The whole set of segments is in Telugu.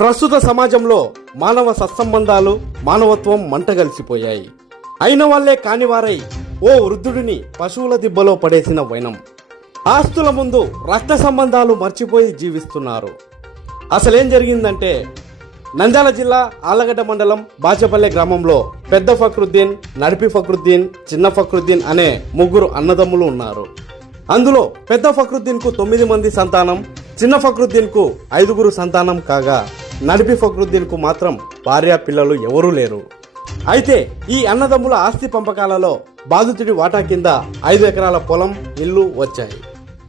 ప్రస్తుత సమాజంలో మానవ సత్సంబంధాలు మానవత్వం మంటగలిసిపోయాయి అయిన వాళ్ళే కానివారై ఓ వృద్ధుడిని పశువుల దిబ్బలో పడేసిన వైనం. ఆస్తుల ముందు రక్త సంబంధాలు మర్చిపోయి జీవిస్తున్నారు. అసలేం జరిగిందంటే నంద్యాల జిల్లా ఆలగడ్డ మండలం బాచపల్లె గ్రామంలో పెద్ద ఫక్రుద్దీన్ నడిపి ఫక్రుద్దీన్ చిన్న ఫక్రుద్దీన్ అనే ముగ్గురు అన్నదమ్ములు ఉన్నారు. అందులో పెద్ద ఫక్రుద్దీన్కు తొమ్మిది మంది సంతానం చిన్న ఫక్రుద్దీన్కు ఐదుగురు సంతానం కాగా నడిపి ఫక్రుద్దీన్కు మాత్రం భార్య పిల్లలు ఎవరూ లేరు. అయితే ఈ అన్నదమ్ముల ఆస్తి పంపకాలలో బాధితుడి వాటా కింద ఐదు ఎకరాల పొలం ఇల్లు వచ్చాయి.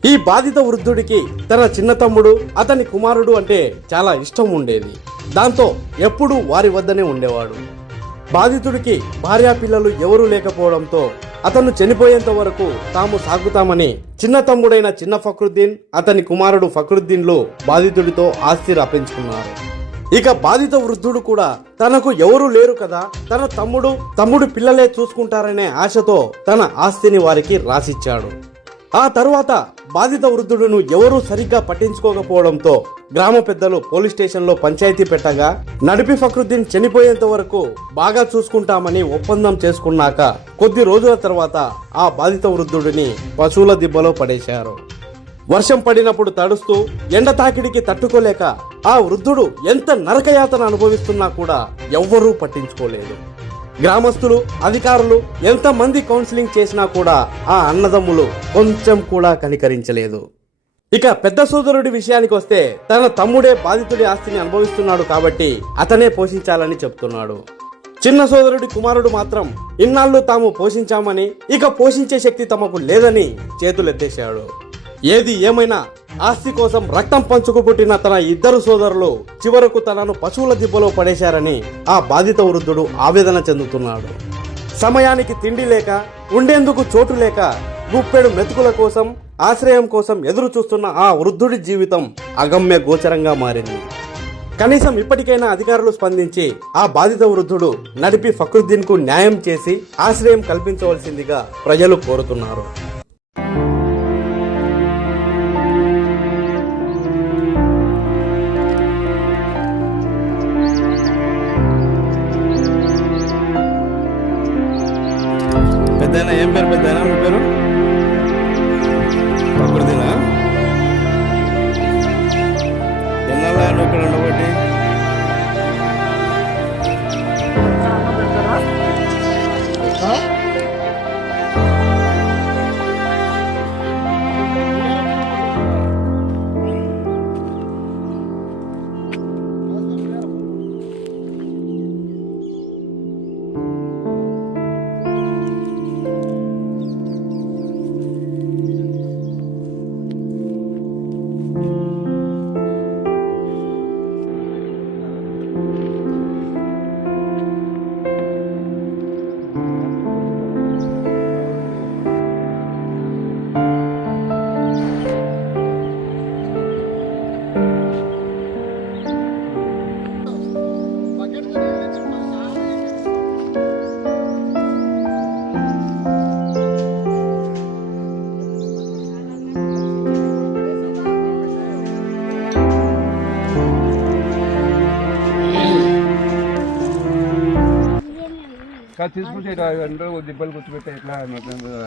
ఈ బాధిత వృద్ధుడికి తన చిన్న తమ్ముడు అతని కుమారుడు అంటే చాలా ఇష్టం ఉండేది. దాంతో ఎప్పుడూ వారి వద్దనే ఉండేవాడు. బాధితుడికి భార్యా పిల్లలు ఎవరూ లేకపోవడంతో అతను చనిపోయేంత వరకు తాము సాగుతామని చిన్న తమ్ముడైన చిన్న ఫక్రుద్దీన్ అతని కుమారుడు ఫక్రుద్దీన్లు బాధితుడితో ఆస్తి రప్పించుకున్నారు ఇక బాధిత వృద్ధుడు కూడా తనకు ఎవరూ లేరు కదా తన తమ్ముడు తమ్ముడు పిల్లలే చూసుకుంటారనే ఆశతో తన ఆస్తిని వారికి రాసిచ్చాడు. ఆ తరువాత బాధిత వృద్ధుడును ఎవరూ సరిగ్గా పట్టించుకోకపోవడంతో గ్రామ పెద్దలు పోలీస్ స్టేషన్లో పంచాయతీ పెట్టగా నడిపి ఫక్రుద్దీన్ చనిపోయేంత వరకు బాగా చూసుకుంటామని ఒప్పందం చేసుకున్నాక కొద్ది రోజుల తర్వాత ఆ బాధిత వృద్ధుడిని పశువుల దిబ్బలో పడేశారు. వర్షం పడినప్పుడు తడుస్తూ ఎండ తాకిడికి తట్టుకోలేక ఆ వృద్ధుడు ఎంత నరకయాతన అనుభవిస్తున్నా కూడా ఎవ్వరూ పట్టించుకోలేదు. గ్రామస్తులు అధికారులు ఎంతమంది కౌన్సిలింగ్ చేసినా కూడా ఆ అన్నదమ్ములు కొంచెం కూడా కనికరించలేదు. ఇక పెద్ద సోదరుడి విషయానికి వస్తే తన తమ్ముడే బాధితుడి ఆస్తిని అనుభవిస్తున్నాడు కాబట్టి అతనే పోషించాలని చెప్తున్నాడు. చిన్న సోదరుడి కుమారుడు మాత్రం ఇన్నాళ్ళు తాము పోషించామని ఇక పోషించే శక్తి తమకు లేదని చేతులెత్తేశాడు. ఏది ఏమైనా ఆస్తి కోసం రక్తం పంచుకు పుట్టిన తన ఇద్దరు సోదరులు చివరకు తనను పశువుల దిబ్బలో పడేశారని ఆ బాధిత వృద్ధుడు ఆవేదన చెందుతున్నాడు. సమయానికి తిండి లేక ఉండేందుకు చోటు లేక గుప్పెడు మెతుకుల కోసం ఆశ్రయం కోసం ఎదురు చూస్తున్న ఆ వృద్ధుడి జీవితం అగమ్య గోచరంగా మారింది. కనీసం ఇప్పటికైనా అధికారులు స్పందించి ఆ బాధిత వృద్ధుడు నడిపి ఫక్రుద్దీన్కు న్యాయం చేసి ఆశ్రయం కల్పించవలసిందిగా ప్రజలు కోరుతున్నారు. పెద్దనా ఏం కాదు తీసుకుంటే దిబ్బలు గుర్తుపెట్టే ఎట్లా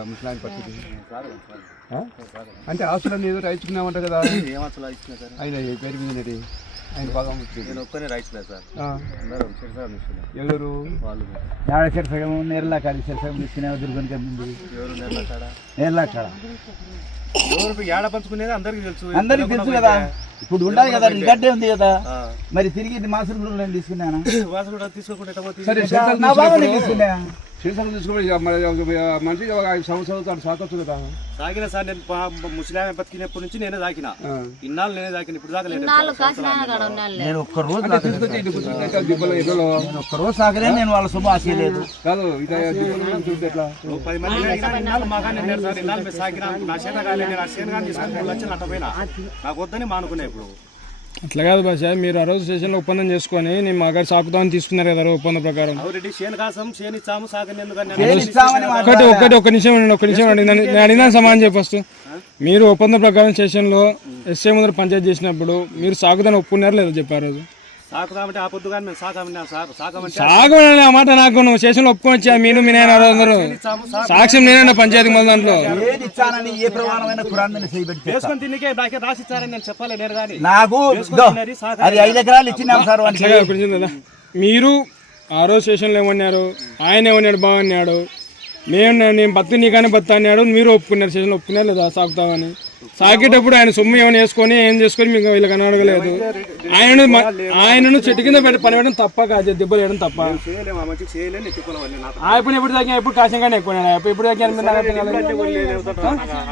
ముసలాంటి పరిస్థితి? అంటే ఆస్తులన్నీ ఏదో రాయించుకున్నామంట కదా. ఇచ్చిన సార్ ఆయన ఏ పేరు మీద ఉన్నది? ఆయన బాగా ముఖ్యం. నేను ఒక్కనే రైట్లేదు సార్. ఆ. అందరూ శిరసాలు తీసుకున్నారు ఎవరు? వాళ్ళు. యాడ శిరసగం నేర్లా కాడి శిరసగం తీసుకునే దుర్గని కమ్మింది ఎవరు నేర్లా కాడ? ఎవరు ఏడ పంచుకునేది అందరికీ తెలుసు. అందరికి తెలుసు కదా. ఇప్పుడు ఉండాలి కదా రికార్డే ఉంది కదా. మరి తిరిగి ఇది మాసం కూడా నేను తీసుకున్నాను? తీసుకోకుండా తీసుకున్నా. శీతలు తీసుకుని మనిషికి ఐదు సంవత్సరాలు సాగొచ్చు కదా. తాగిన సార్ నేను ముసలామె బతికినప్పటి నుంచి నేనే తాకిన. ఇన్నాళ్ళు నేనే తాకిన ఇప్పుడు దాకా నేను ఒక్క రోజు ఒక్క రోజు సాగలే నేను వాళ్ళ శుభ ఆశయలేదు కాదు పది మంది మాగానే నేను సార్. ఇన్నాళ్ళు సాగిన నా చేత కాలేదు ఆ చేత కానీ తీసుకొని మూడు లక్షలు అట్టపోయినా నాకు వద్దని మానుకున్నా ఇప్పుడు. అట్లా కాదు భాష మీరు ఆ రోజు స్టేషన్లో ఒప్పందం చేసుకొని నేను మా గారి సాకుతామని తీసుకున్నారు కదా ఒప్పందం ప్రకారం. ఒకటి ఒకటి ఒక నిమిషం ఉండండి ఒక నిమిషం ఉండండి. నేను అడిగిన సమానం చెప్పి ఫస్ట్ మీరు ఒప్పందం ప్రకారం స్టేషన్లో ఎస్ఐ ముందర పంచాయతీ చేసినప్పుడు మీరు సాగుదాన్ని ఒప్పుకున్నారు లేదా చెప్పారు రోజు? సాకుదామంటే ఆ మేము సార్ మాట నాకు నువ్వు స్టేషన్లో ఒప్పుకోవచ్చా మీరు మీ నాయన అందరూ. సాక్ష్యం నేనన్నా పంచాయతీ మొదలు దాంట్లో. ఏది ఇచ్చానని ఏ ప్రమాణమైన కురాన్ మీద చేయబెట్టి వేసుకొని తిన్నికే నాకే రాసిచ్చారని నేను చెప్పాలి నేను కానీ. నాకు ఇదో, అది ఐదు ఎకరాలు ఇచ్చినాం సార్ వానికి. అట్లాగే ఇప్పుడు చూడు మీరు ఆ రోజు స్టేషన్లో ఏమన్నారు ఆయన ఏమన్నాడు? బాగన్నాడు మేము నేను బతు నీకానే బతు అన్నాడు మీరు ఒప్పుకున్నారు స్టేషన్లో ఒప్పుకున్నారు లేదా సాగుతామని సాగేటప్పుడు ఆయన సొమ్ము ఏమైనా వేసుకొని ఏం చేసుకొని మీకు వీళ్ళకి అడగలేదు ఆయనను ఆయనను చెట్టు కింద పెట్టి పని వేయడం తప్ప కాదు దెబ్బలు వేయడం తప్ప. చేయలేము ఆ మంచిగా చేయలేని ఎత్తుకోవాలి నాతో ఆ ఇప్పుడు ఎప్పుడు తగ్గిన ఎప్పుడు కాశంగానే ఎక్కువ ఎప్పుడు తగ్గిన మీరు నాకు అర్థం కాలేదు.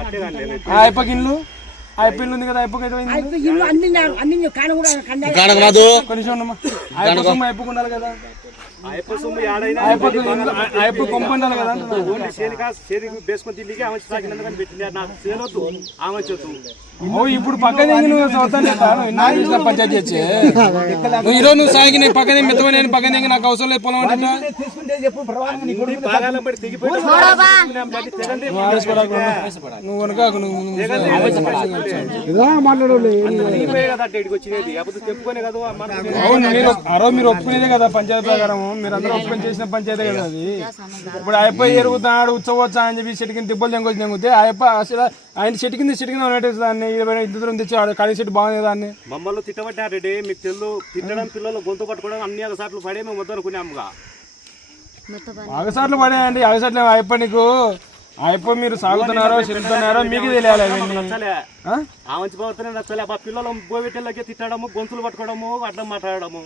అట్టే కానీ లేదు ఆ? అయిపోయి ఇల్లు ఆ అయిపోయి ఇల్లు ఉంది కదా అయిపోయి ఎటు ఇల్లు అన్ని నా- అన్ని కాడ కూడా కండ కొంచెం ఉండాలి కదా. అయ్యప్ప కదా. ఓన్లీ చేనికా వేసుకొని ఆమె సాగినందుకని పెట్టింది. నాకు ఆమె ఇప్పుడు పక్కన నువ్వు చూసిన పంచాయతీ వచ్చి నువ్వు ఈరోజు నువ్వు సాగి నేను పక్కన మెత్తమని నేను పక్కన దిగి నాకు అవసరం లేదు పొలం అంటే నువ్వు వెనకాకు నువ్వు రోజు మీరు ఒప్పుకునేదే కదా పంచాయతీ ప్రకారం మీరు అందరూ ఒప్పుకొని చేసిన పంచాయతీ కదా అది. ఇప్పుడు అయిపోయి ఎరుగుతున్నాడు ఉచ్చవచ్చా అని చెప్పి చెట్టు కింద తిబ్బలు తెంగొచ్చి తెంగితే అయిపో అసలు ఆయన చెట్టు కింద చెట్టు కింద ఉన్నట్టు దాన్ని ఇరవై ఇద్దరు దూరం తెచ్చి ఆడ ఖాళీ చెట్టు బాగుంది దాన్ని. మమ్మల్ని తిట్టబట్టారెడ్డి మీకు తెల్లు తిట్టడం పిల్లలు గొంతు పట్టుకోవడం అన్ని సార్లు పడే మేము వద్దనుకున్నాముగా అగసాట్లు పడేయండి అగసాట్లు అయిపో నీకు? అయిపో మీరు సాగుతున్నారో చెల్లుతున్నారో మీకు తెలియాలి ఆ? మంచి ప్రవర్తన నచ్చలే. పిల్లలు బోబెట్టెళ్ళకి తిట్టడము గొంతులు పట్టుకోవడము అడ్డం మాట్లాడడము.